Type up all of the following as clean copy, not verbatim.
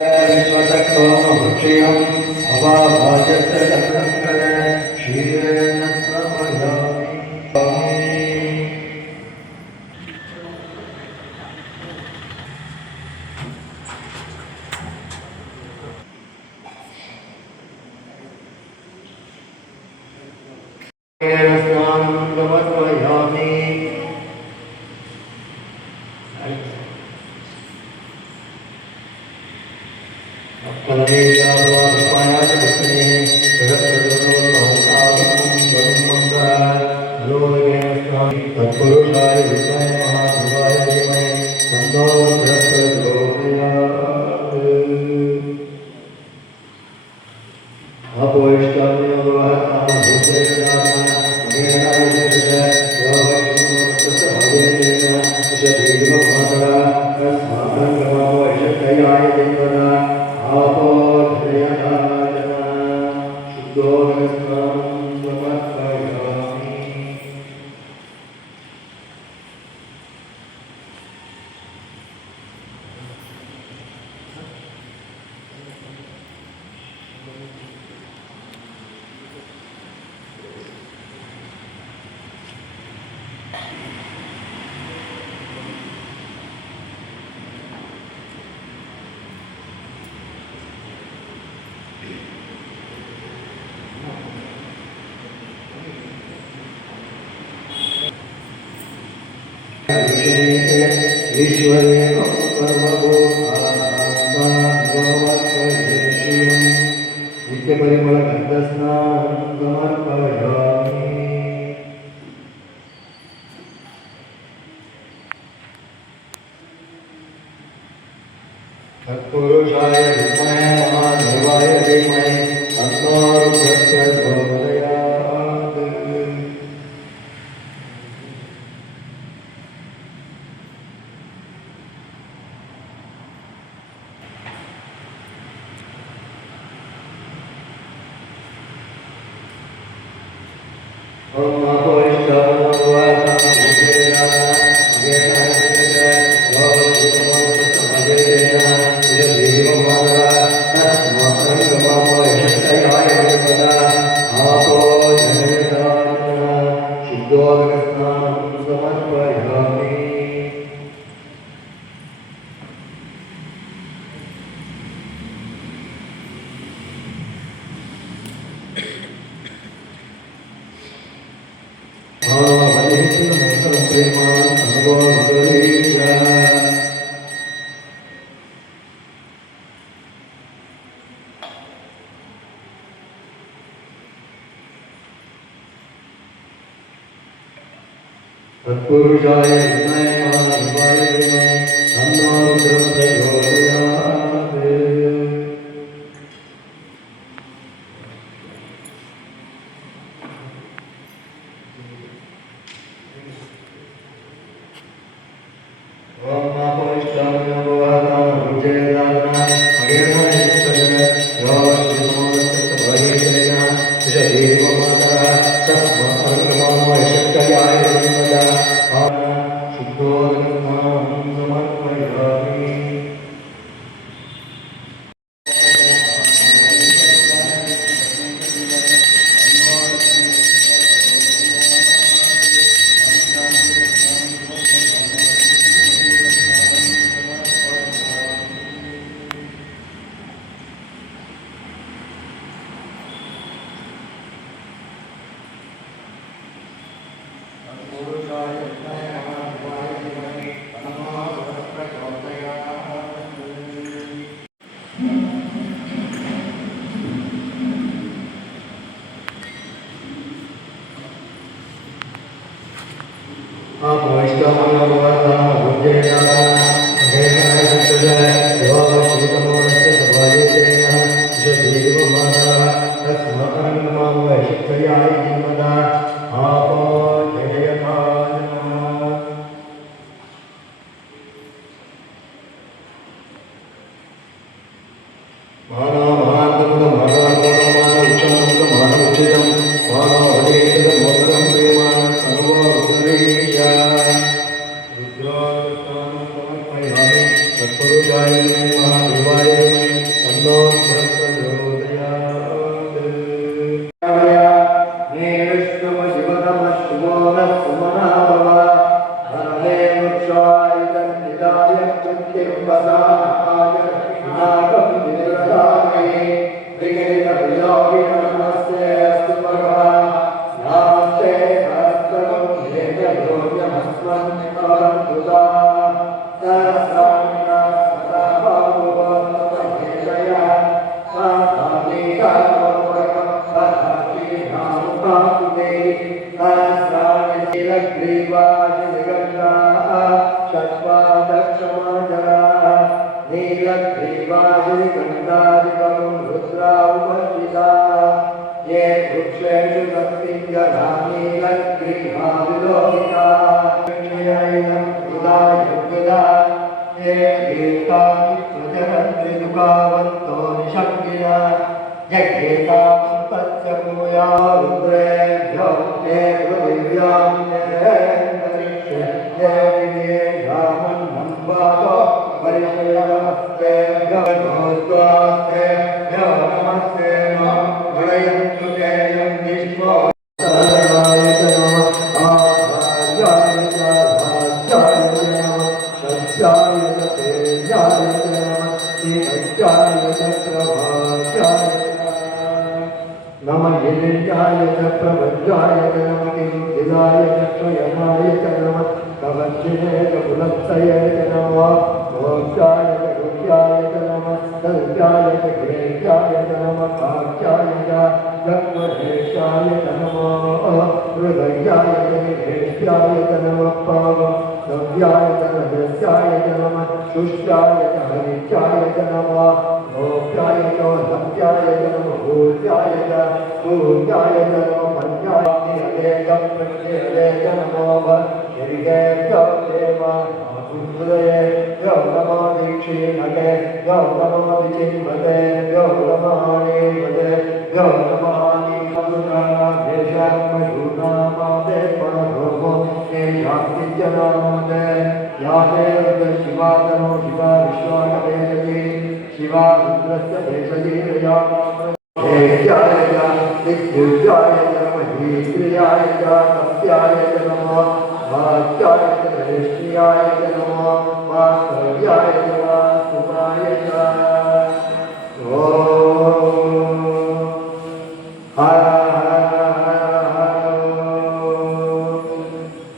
विश्वतत्त्वमभक्षयम् अवाभाजस्तकङ्कण क्षीरेण स्नानं समर्पयामि। तत्पुरुषाय विद्महे महादेवाय धीमहि तन्नो प्रचोदयात्। ईश्वरे नित्यपरिमलगन्धस्नानं समर्पयामि। तत्पुरुषाय विद्महे महादेवाय धीमहि तन्नो प्रचोदयात्। तत्पुरुषाय विद्महे महादेवाय धीमहि तन्नो प्रचोदयात्। तत्पुरुषाय महादेवाय ब्रह्मादिकण्डादिकं रुद्रा उपस्थिता ये वृक्षेषु सत्तिञ्जनानि लग्रीहाविलोकिता ये गीतानि प्रचरन्ति दुःखावन्तो निशङ्किना यज्ञेतावन्तस्य भूया रुद्रेभ्यो ते पृथिव्यां अन्तरिक्षे ये दिवे रामन्नम्बातो परिशयनमस्तेभ्यो नमस्तेभ्यो नमस्ते वरयन्तु ते यं विश्वो नमः यज्ञाय च प्रवज्याय च नमः किंचिदाय च स्वयमाय च नमः कवचिने च पुलत्सये च नमः मोक्षाय च गुह्याय च नमः सत्याय च घेयाय च नमः काक्षाय च जन्महेशाय च नमः हृदयाय च निहेश्याय च नमः पावः नव्याय च नभस्याय च नमः शुष्याय च हरिच्याय च नमः मोक्षाय च सत्याय च नमः भूत्याय च सूर्याय च नमः पंचाय च नमो शरीरेभ्यो देव हृदये यो नमो दीक्षीणके यो नमो विचिन्वते यो नमो नीवते यो नमो नीवते मनोमो ये शान्तिजनामते याते शिवा तनो शिवा विश्वाकवेशजी शिवा रुद्रस्य भेषजी हेयाय च दिग्विजयाय च महीप्रियाय च सत्याय च नमः भाग्याय च धरिष्ट्रियाय च नमः वास्तव्याय च वास्तुवाय च हर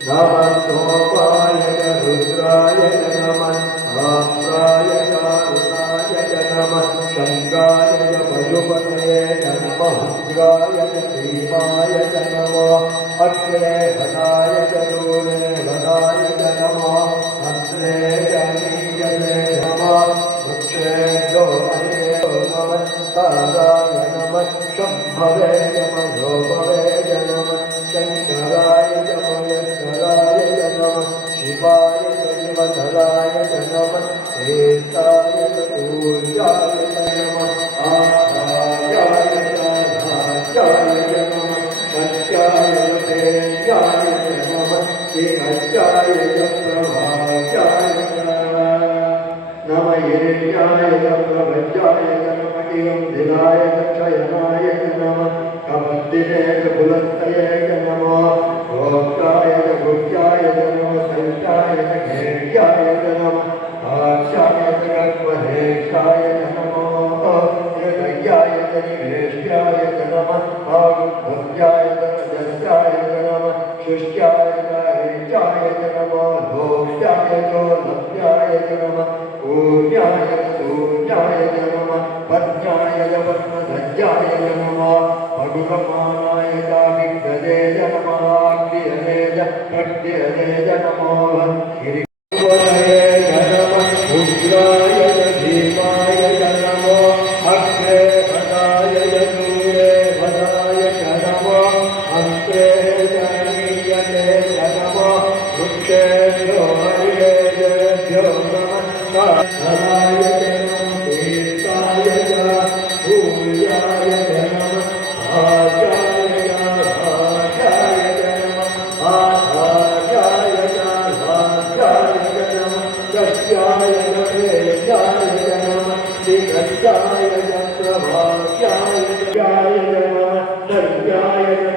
नमस्तोपाय च रुद्राय च नमः आप्राय च रुद्राय च नमः शङ्काय च पशुपतये च नमः उग्राय च भीमाय च नमः अग्रे भटाय च दूरे भटाय च नमः अग्रे च नीयते नमः वृक्षेभ्यो हरिभ्यो नमः ताराय नमः शम्भवे च मयोभवे च नमः शङ्कराय च मयस्कराय च नमः शिवाय च शिवधराय च नमः हेताय च पूज्याय च नमः आचार्याय च भाग्याय च नमः सत्याय च तेजाय च नमः शिवज्याय च प्रभाज्याय च नमः हिरण्याय च प्रभज्याय च नमः किंधिलाय च क्षयनाय च नमः कबद्दिने च पुलत्तये च नमः भोक्ताय च भुक्त्याय च नमः सत्याय च घेयाय च नमः आक्षाय च गत्वहेक्षाय च नमः हृदयाय च निवेष्ट्याय च नमः आगुभव्याय च रजस्याय च नमः शुष्याय च हरिच्याय च नमः भोक्त्याय च लभ्याय च नमः ऊर्याय च सूर्याय च नमः पद्याय च पद्मध्वजाय च नमः पडुकमानाय च विग्धये च नमः अग्निहये च प्रत्यये च नमः हिरिवये च नमः उग्राय च भीमाय च नमः अग्रे भटाय च दूरे भटाय च नमः अन्ते च नीयते च नमः वृक्षेभ्यो हरिभ्यो नमः धराय च नमः तीर्थाय च भूयाय च नमः भाग्याय च भाग्याय च नमः आधार्याय च भाग्याय च नमः सत्याय च तेजाय च नमः दिग्गजाय च प्रभाज्याय च नमः सत्याय च